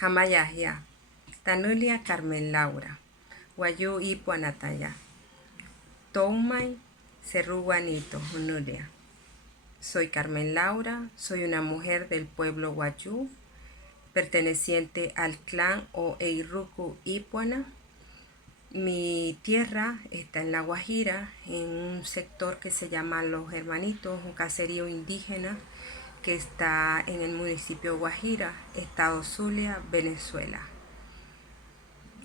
Hamayahia, Tanulia Carmen Laura, Guayú Ipuanataya, Toumay, Cerruguanito, Junulia. Soy Carmen Laura, soy una mujer del pueblo Guayú, perteneciente al clan o Eiruku Ipuana. Mi tierra está en La Guajira, en un sector que se llama Los Hermanitos, un caserío indígena que está en el municipio Guajira, estado Zulia, Venezuela.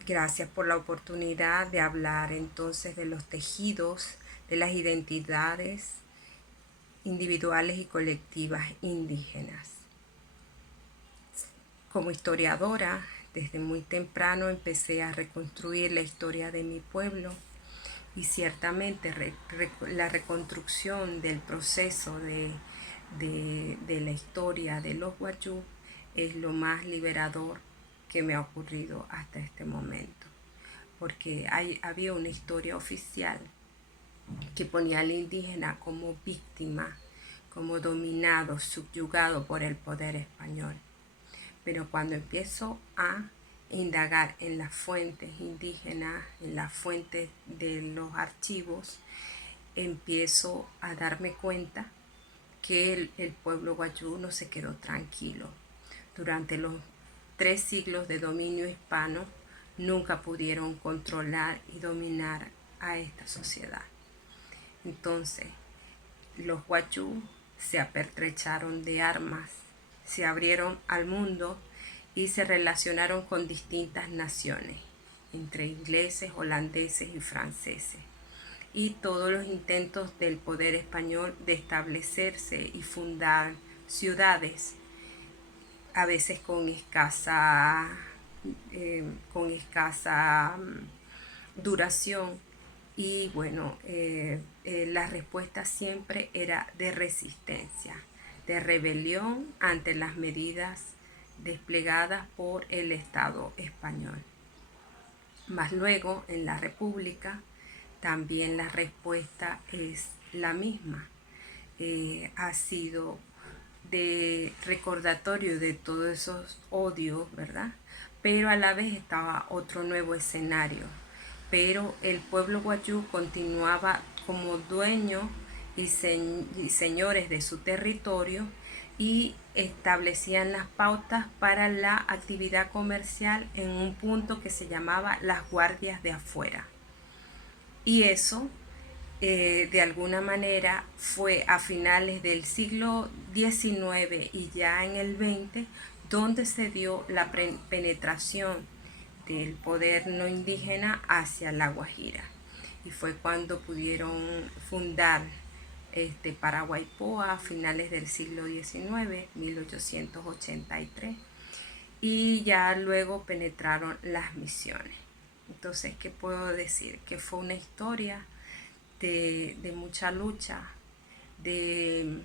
Gracias por la oportunidad de hablar entonces de los tejidos, de las identidades individuales y colectivas indígenas. Como historiadora, desde muy temprano empecé a reconstruir la historia de mi pueblo y ciertamente la reconstrucción del proceso de la historia de los Guayú es lo más liberador que me ha ocurrido hasta este momento, porque había una historia oficial que ponía al indígena como víctima, como dominado, subyugado por el poder español. Pero cuando empiezo a indagar en las fuentes indígenas, en las fuentes de los archivos, empiezo a darme cuenta que el pueblo Guayú no se quedó tranquilo. Durante los 3 siglos de dominio hispano, nunca pudieron controlar y dominar a esta sociedad. Entonces, los Guayú se apertrecharon de armas, se abrieron al mundo y se relacionaron con distintas naciones, entre ingleses, holandeses y franceses. Y todos los intentos del poder español de establecerse y fundar ciudades, a veces con escasa duración, y bueno, la respuesta siempre era de resistencia, de rebelión ante las medidas desplegadas por el Estado español. Más luego, en la República, también la respuesta es la misma. Ha sido de recordatorio de todos esos odios, ¿verdad? Pero a la vez estaba otro nuevo escenario. Pero el pueblo Guayú continuaba como dueño y señores de su territorio y establecían las pautas para la actividad comercial en un punto que se llamaba las guardias de afuera. Y eso de alguna manera fue a finales del siglo XIX y ya en el XX donde se dio la penetración del poder no indígena hacia La Guajira. Y fue cuando pudieron fundar Paraguaypoa a finales del siglo XIX, 1883, y ya luego penetraron las misiones. Entonces, ¿qué puedo decir? Que fue una historia de mucha lucha, de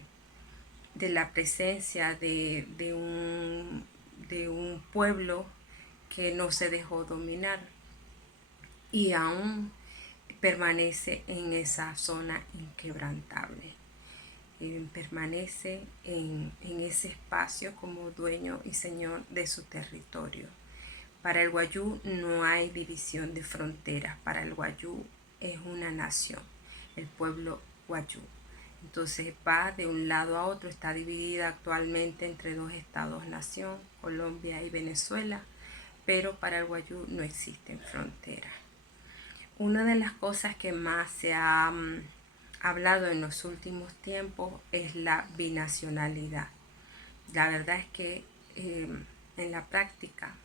la presencia de un pueblo que no se dejó dominar y aún permanece en esa zona inquebrantable. Permanece en ese espacio como dueño y señor de su territorio. Para el Guayú no hay división de fronteras, para el Guayú es una nación, el pueblo Guayú. Entonces va de un lado a otro, está dividida actualmente entre 2 estados-nación, Colombia y Venezuela, pero para el Guayú no existen fronteras. Una de las cosas que más se ha hablado en los últimos tiempos es la binacionalidad. La verdad es que en la práctica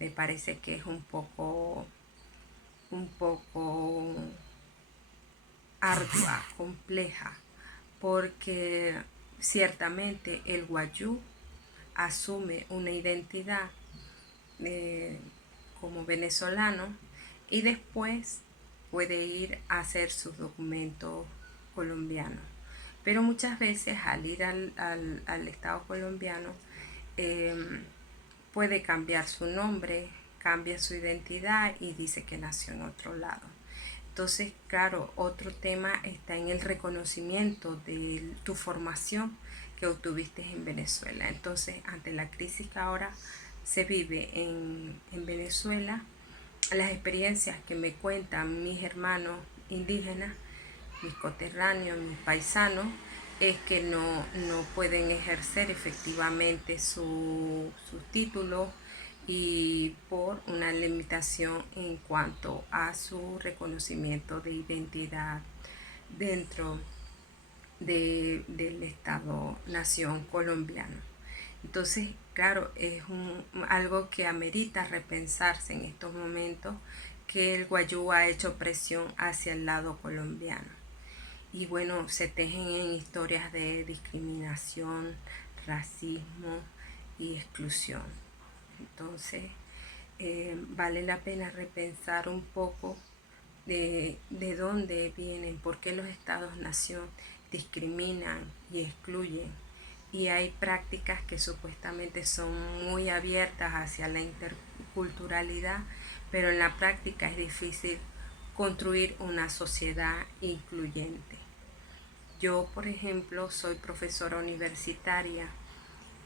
me parece que es un poco ardua, compleja, porque ciertamente el Guayú asume una identidad como venezolano y después puede ir a hacer sus documentos colombianos. Pero muchas veces al ir al Estado colombiano puede cambiar su nombre, cambia su identidad y dice que nació en otro lado. Entonces, claro, otro tema está en el reconocimiento de tu formación que obtuviste en Venezuela. Entonces, ante la crisis que ahora se vive en Venezuela, las experiencias que me cuentan mis hermanos indígenas, mis coterráneos, mis paisanos, es que no pueden ejercer efectivamente sus títulos y por una limitación en cuanto a su reconocimiento de identidad dentro del Estado-nación colombiano. Entonces, claro, es algo que amerita repensarse en estos momentos, que el guayú ha hecho presión hacia el lado colombiano. Y bueno, se tejen en historias de discriminación, racismo y exclusión. Entonces, vale la pena repensar un poco de dónde vienen, por qué los estados-nación discriminan y excluyen. Y hay prácticas que supuestamente son muy abiertas hacia la interculturalidad, pero en la práctica es difícil construir una sociedad incluyente. Yo, por ejemplo, soy profesora universitaria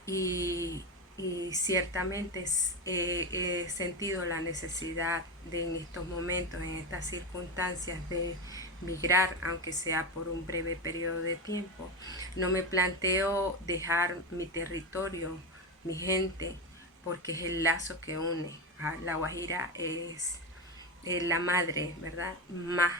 y, y ciertamente he sentido la necesidad de en estos momentos, en estas circunstancias, de migrar, aunque sea por un breve periodo de tiempo. No me planteo dejar mi territorio, mi gente, porque es el lazo que une. La Guajira es la madre, ¿verdad? Más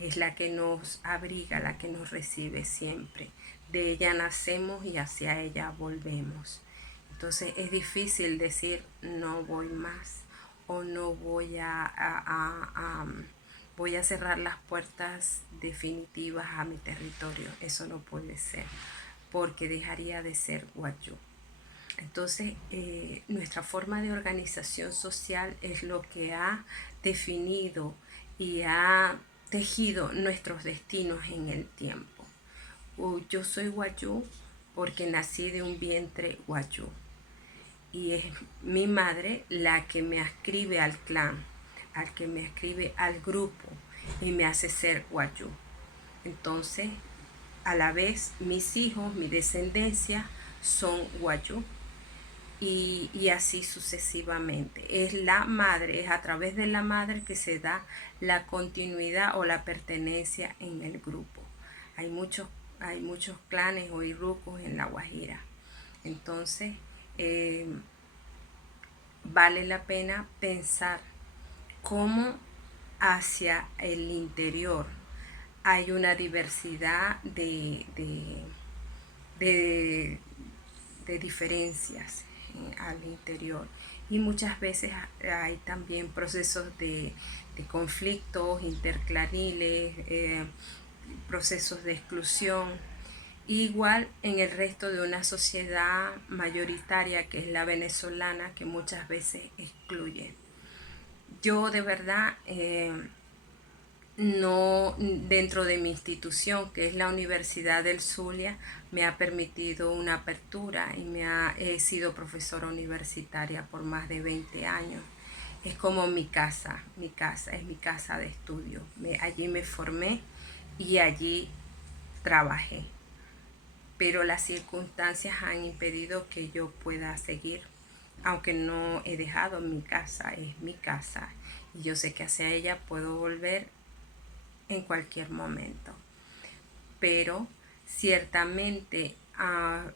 es la que nos abriga, la que nos recibe siempre. De ella nacemos y hacia ella volvemos. Entonces es difícil decir no voy más o no voy voy a cerrar las puertas definitivas a mi territorio. Eso no puede ser, porque dejaría de ser guayú. Entonces, nuestra forma de organización social es lo que ha definido y ha tejido nuestros destinos en el tiempo. Yo soy guayú porque nací de un vientre guayú y es mi madre la que me ascribe al clan, al que me ascribe al grupo y me hace ser guayú. Entonces, a la vez, mis hijos, mi descendencia son guayú. Y así sucesivamente. Es la madre, es a través de la madre que se da la continuidad o la pertenencia en el grupo. Hay muchos clanes o irrucos en La Guajira. Entonces, vale la pena pensar cómo hacia el interior hay una diversidad de, de diferencias al interior, y muchas veces hay también procesos de conflictos interclaniles, procesos de exclusión, igual en el resto de una sociedad mayoritaria que es la venezolana, que muchas veces excluye. Yo de verdad no, dentro de mi institución, que es la Universidad del Zulia, me ha permitido una apertura y he sido profesora universitaria por más de 20 años. Es como mi casa, es mi casa de estudio. Allí me formé y allí trabajé, pero las circunstancias han impedido que yo pueda seguir, aunque no he dejado mi casa, es mi casa y yo sé que hacia ella puedo volver en cualquier momento. Pero ciertamente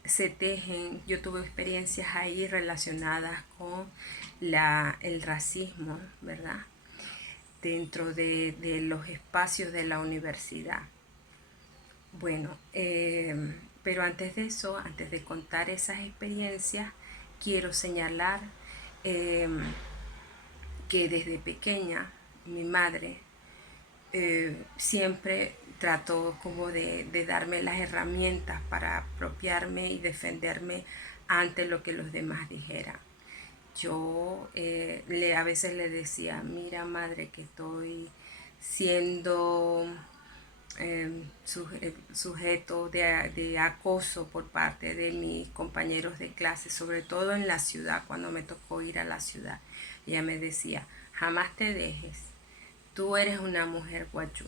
se tejen, yo tuve experiencias ahí relacionadas con el racismo, ¿verdad? Dentro de los espacios de la universidad. Bueno, pero antes de eso, antes de contar esas experiencias, quiero señalar que desde pequeña mi madre siempre trató como de darme las herramientas para apropiarme y defenderme ante lo que los demás dijeran. Yo a veces le decía, mira madre, que estoy siendo sujeto de acoso por parte de mis compañeros de clase, sobre todo en la ciudad, cuando me tocó ir a la ciudad. Ella me decía, jamás te dejes, tú eres una mujer guayú.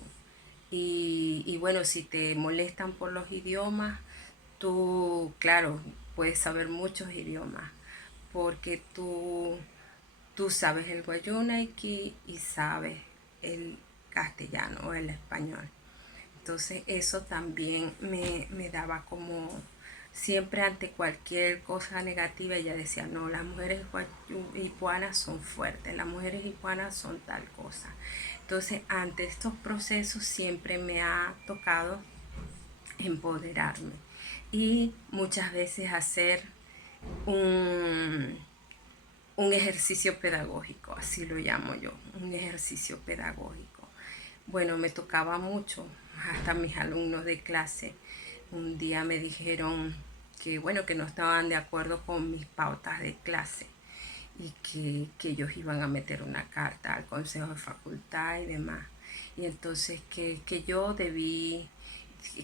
Y bueno, si te molestan por los idiomas, tú, claro, puedes saber muchos idiomas, porque tú sabes el guayunaiki y sabes el castellano o el español. Entonces eso también me daba como, siempre ante cualquier cosa negativa ella decía, no, las mujeres hipuanas son fuertes, las mujeres hipuanas son tal cosa. Entonces ante estos procesos siempre me ha tocado empoderarme y muchas veces hacer un, un ejercicio pedagógico, así lo llamo yo, un ejercicio pedagógico. Bueno, me tocaba mucho, hasta mis alumnos de clase un día me dijeron que bueno, que no estaban de acuerdo con mis pautas de clase y que ellos iban a meter una carta al consejo de facultad y demás. Y entonces que yo debí,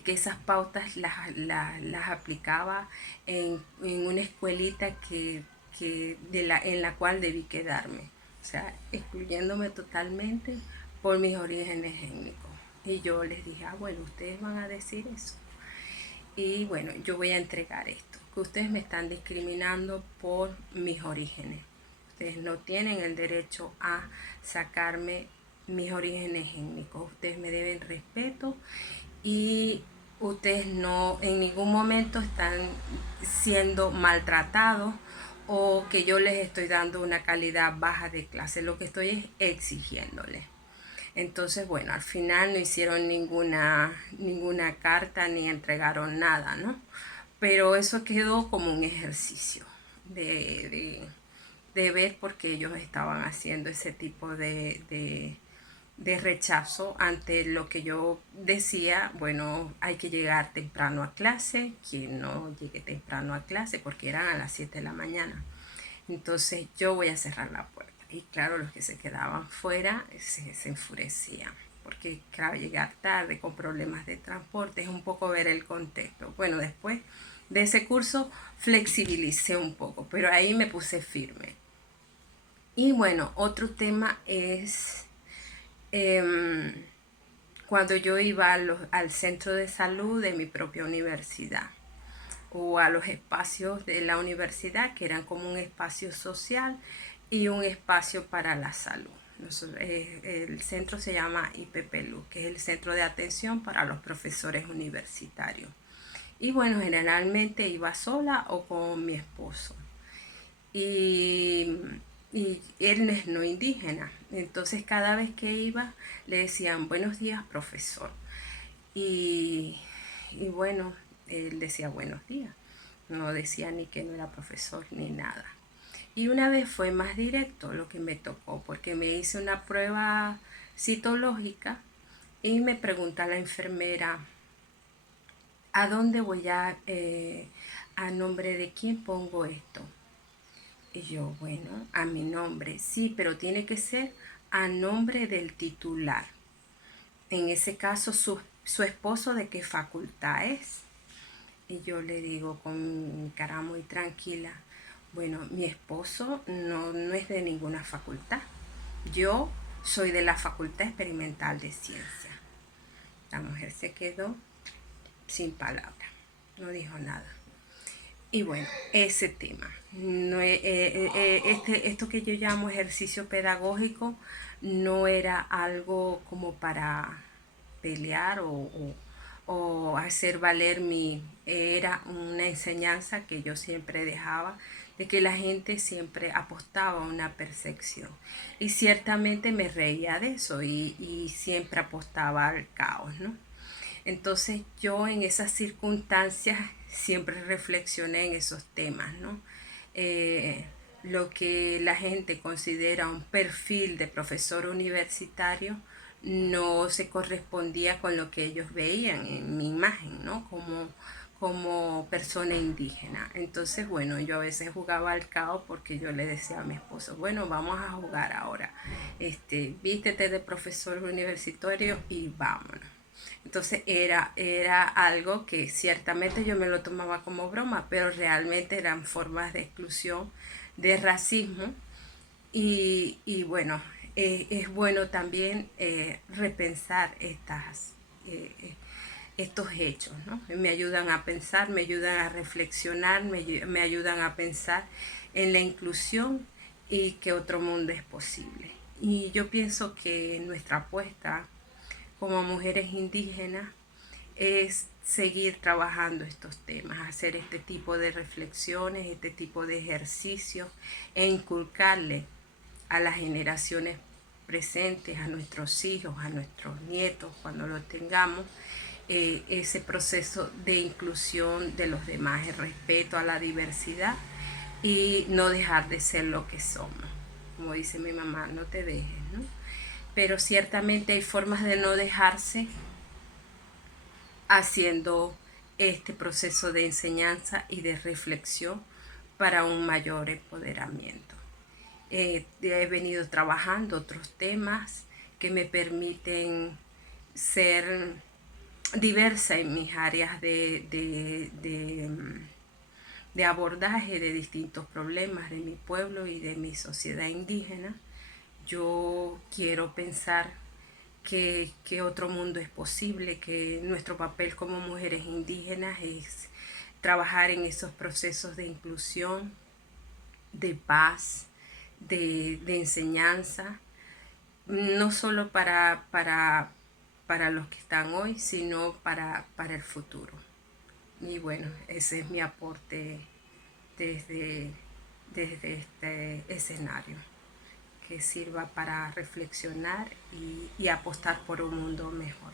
que esas pautas las aplicaba en una escuelita en la cual debí quedarme. O sea, excluyéndome totalmente por mis orígenes étnicos. Y yo les dije, ah, bueno, ustedes van a decir eso. Y bueno, yo voy a entregar esto, que ustedes me están discriminando por mis orígenes. Ustedes no tienen el derecho a sacarme mis orígenes étnicos. Ustedes me deben respeto y ustedes no en ningún momento están siendo maltratados o que yo les estoy dando una calidad baja de clase. Lo que estoy es exigiéndoles. Entonces, bueno, al final no hicieron ninguna carta ni entregaron nada, ¿no? Pero eso quedó como un ejercicio de ver por qué ellos estaban haciendo ese tipo de rechazo ante lo que yo decía, bueno, hay que llegar temprano a clase, quien no llegue temprano a clase, porque eran a las 7 de la mañana. Entonces yo voy a cerrar la puerta. Y claro, los que se quedaban fuera se enfurecían, porque claro, llegar tarde con problemas de transporte es un poco ver el contexto. Bueno, después de ese curso flexibilicé un poco, pero ahí me puse firme. Y bueno, otro tema es cuando yo iba al centro de salud de mi propia universidad o a los espacios de la universidad, que eran como un espacio social y un espacio para la salud. El centro se llama IPPLU, que es el Centro de Atención para los Profesores Universitarios. Y bueno, generalmente iba sola o con mi esposo. Y, y él es no indígena. Entonces cada vez que iba le decían, buenos días, profesor. Y bueno, él decía buenos días. No decía ni que no era profesor ni nada. Y una vez fue más directo lo que me tocó, porque me hice una prueba citológica y me pregunta la enfermera, ¿a dónde voy a nombre de quién pongo esto? Y yo, bueno, a mi nombre, sí, pero tiene que ser a nombre del titular. En ese caso, su esposo, ¿de qué facultad es? Y yo le digo con mi cara muy tranquila, bueno, mi esposo no es de ninguna facultad. Yo soy de la Facultad Experimental de Ciencia. La mujer se quedó sin palabras, no dijo nada. Y bueno, ese tema, no, esto que yo llamo ejercicio pedagógico no era algo como para pelear o hacer valer era una enseñanza que yo siempre dejaba, de que la gente siempre apostaba a una percepción. Y ciertamente me reía de eso y siempre apostaba al caos, ¿no? Entonces yo en esas circunstancias siempre reflexioné en esos temas, ¿no? Lo que la gente considera un perfil de profesor universitario no se correspondía con lo que ellos veían en mi imagen, ¿no? Como persona indígena. Entonces, bueno, yo a veces jugaba al caos porque yo le decía a mi esposo, bueno, vamos a jugar ahora. Vístete de profesor universitario y vámonos. Entonces era algo que ciertamente yo me lo tomaba como broma, pero realmente eran formas de exclusión, de racismo y bueno, es bueno también repensar estos hechos, ¿no? Me ayudan a pensar, me ayudan a reflexionar, me ayudan a pensar en la inclusión y que otro mundo es posible. Y yo pienso que nuestra apuesta como mujeres indígenas es seguir trabajando estos temas, hacer este tipo de reflexiones, este tipo de ejercicios e inculcarle a las generaciones presentes, a nuestros hijos, a nuestros nietos, cuando los tengamos, ese proceso de inclusión de los demás, el respeto a la diversidad y no dejar de ser lo que somos. Como dice mi mamá, no te dejes, ¿no? Pero ciertamente hay formas de no dejarse haciendo este proceso de enseñanza y de reflexión para un mayor empoderamiento. He venido trabajando otros temas que me permiten ser diversa en mis áreas de abordaje de distintos problemas de mi pueblo y de mi sociedad indígena. Yo quiero pensar que otro mundo es posible, que nuestro papel como mujeres indígenas es trabajar en esos procesos de inclusión, de paz, de enseñanza, no solo para los que están hoy, sino para el futuro. Y bueno, ese es mi aporte desde, desde este escenario, que sirva para reflexionar y apostar por un mundo mejor.